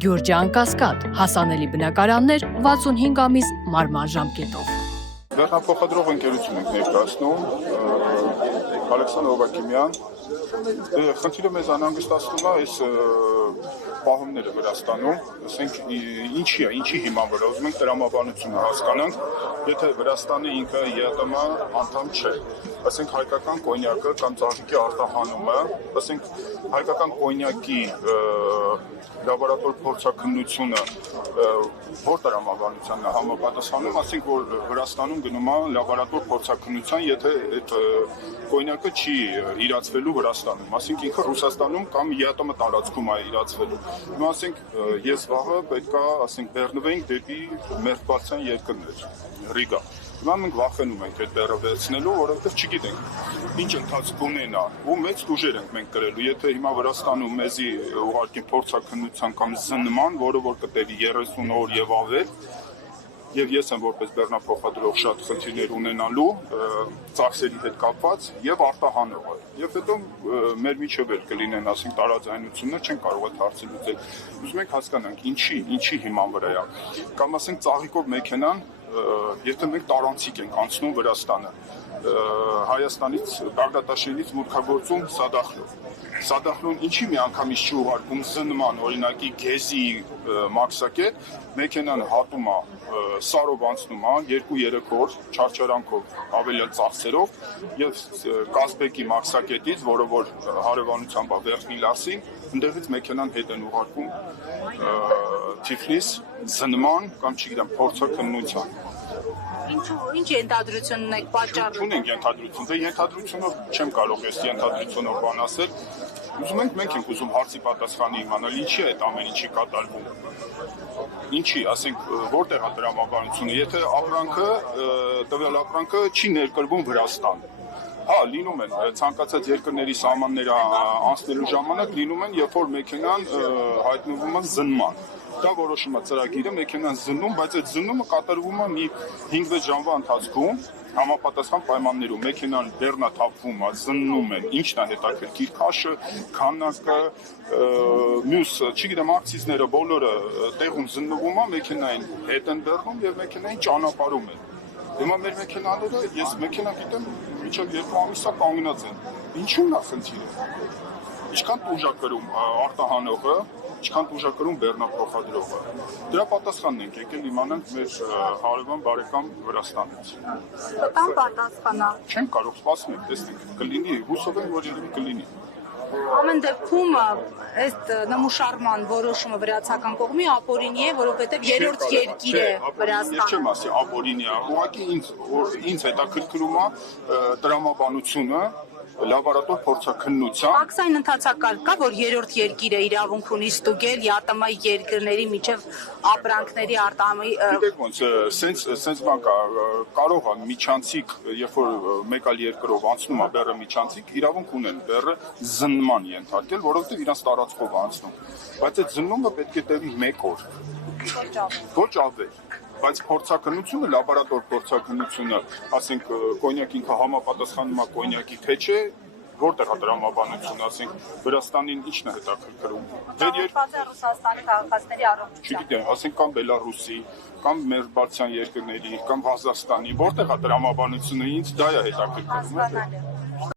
Գյուրջան Կասկադ, հասանելի բնակարաններ 65 ամիս մարման ժամկետով։ Բեռնափոխադրող ընկերություն ենք ներկայացնում, Ալեքսանդր Օվակիմյան, խնդիրը մեզ անհանգստացնում է այս պահումները Վրաստանում, ասենք ինչի հիման վրա, ուզում ենք տրամաբանությունը հասկանանք, եթե Վրաստանը ինքը ԵԱՏՄ անդամ չէ, ասենք հայկական կոնյակը կամ ծաղիկի արտահանումը, ասենք հայկական կոնյակի լաբորատոր փորձաքննությունը որ տրամաբանությանն է համապատասխանում, ասենք որ Վրաստանում գնում է լաբորատոր փորձաքննության, եթե այդ կոնյակը չի իրացվելու Վրաստանում, ասենք ինքը Ռուսաստանում կամ ԵԱՏՄ տարածքում է իրացվելու։ Հիմա ասենք ես վաղը պետք է ասենք բեռնվենք դեպի մերձբալթյան երկրներ, Ռիգա։ Հիմա մենք վախենում ենք այդ բեռը վերցնելու, որովհետև չգիտենք ինչ ընթացք ունենա ու մեծ ուժեր ենք մենք կրելու։ Եթե հիմա Վրաստանում մեզի ուղարկի փորձաքննության կամ զննման, որը որ կտևի 30 օր եւ ավել, եւ ես եմ որպես բեռնափոխադրող շատ խնդիրներ ունենալու ծախսերի հետ կապված եւ արտահանողը։ Եվ հետո մեր միջև էլ կլինեն, ասենք տարաձայնություններ չեն կարող այդ հարցը լուծել։ Ուզում ենք հասկանանք ինչի հիման վրա է։ Կամ ասենք ծաղիկով մեքենան, եթե մենք տարանցիկ ենք անցնում Վրաստանը, Հայաստանից, Բաղդադաշենից մուտքագործում Սադախլուն ինչի միանգամից չի ուղարկում զննման, օրինակի գեզի մաքսակետ, մեքենան հատում է սարով անցնում է 2-3 օր չարչարանքով ավելյալ ծախսերով եւ Կազբեկի մաքսակետից, որը որ հարևանությամբ է Վերնի Լասի, ընդեղից մեքենան հետ են ուղարկում Թիֆլիս զննման կամ չգիտեմ փորձաքննության։ Ինչ ենթադրություն ունեք պատճառ։ Ունենք ենթադրություն, դե ենթադրությունով չեմ կարող ես ենթադրությունով բան ասել։ Ուզում ենք մենք ենք ուզում հարցի պատասխանը իմանալ, ինչի է այդ ամեն ինչի կատարվում։ Ինչի, ասենք, որտեղ է տրամաբանությունը, եթե տվյալ ապրանքը չի ներկրվում Վրաստան։ Հա, լինում են ցանկացած երկրների սահմանները անցնելու ժամանակ լինում են, երբ որ մեքենան հայտնվում է զննման։ Դա որոշում է ծրագիրը, մեքենան զննում, բայց այդ զննումը կատարվում է մի 5-6 ժամվա ընթացքում համապատասխան պայմաններում, մեքենան բեռնաթափվում է, զննում են, ինչն է հետաքրքիր, քաշը, քանակը, մյուս, չգիտեմ, ակցիզները բոլորը տեղում զննվում է, մեքենային հետ են բեռնում եւ մեքենային ճանապարհում են։ Հիմա մեր մեքենաները, ես մեքենա գիտեմ, մինչև 2 ամիսա կանգնած են։ Ինչու՞մն է խնդիրը։ Ինչքան տուժ է կրում արտահանողը, ինչքան տուժ է կրում բեռնափոխադրողը։ Դրա պատասխանն ենք եկել իմանանք մեր հարևան բարեկամ Վրաստանից։ Կամ պատասխանա։ Չեմ կարող, սպասում ենք, տեսնենք, կլինի, հուսով եմ, որ երևի կլինի։ Ամեն դեպքում այդ նմուշարման որոշումը վրացական կողմի ապօրինի է, որովհետև երրորդ երկիր է Վրաստանը։ Ես չեմ ասի ապօրինի է, ուղղակի ինձ հետաքրքրում է տրամաբանությունը, լաբորատոր փորձաքննության։ Ակսային ընթացակարգ կա, որ երրորդ երկիրը իրավունք ունի ստուգել ԵԱՏՄ երկրների միջև ապրանքների արտահանումի։ Գիտեք ոնց, սենց բան կա, կարող է միջանցիկ, երբ որ մեկ այլ երկրով անցնում է բեռը միջանցիկ, իրավունք ունեն բեռը զննման ենթարկել, որովհետև իրանց տարածքով անցնում։ Բայց այդ զննումը պետք է տևի 1 օր։ Ոչ ավել։ Բայց փորձաքննությունը, լաբորատոր փորձաքննությունը, ասենք կոնյակ ինքը համապատասխանում է կոնյակի թե չէ, որտեղ է տրամաբանությունը, ասենք Վրաստանին ինչն է հետաքրքրում։ Ռուսաստանի քաղաքացիների առողջության։ Չգիտեմ, ասենք կամ Բելարուսի, կամ մերձբալթյան երկրների, կամ Ղազախստանի, որտեղ է տրամաբանությունը, ինձ դա է հետաքրքրում։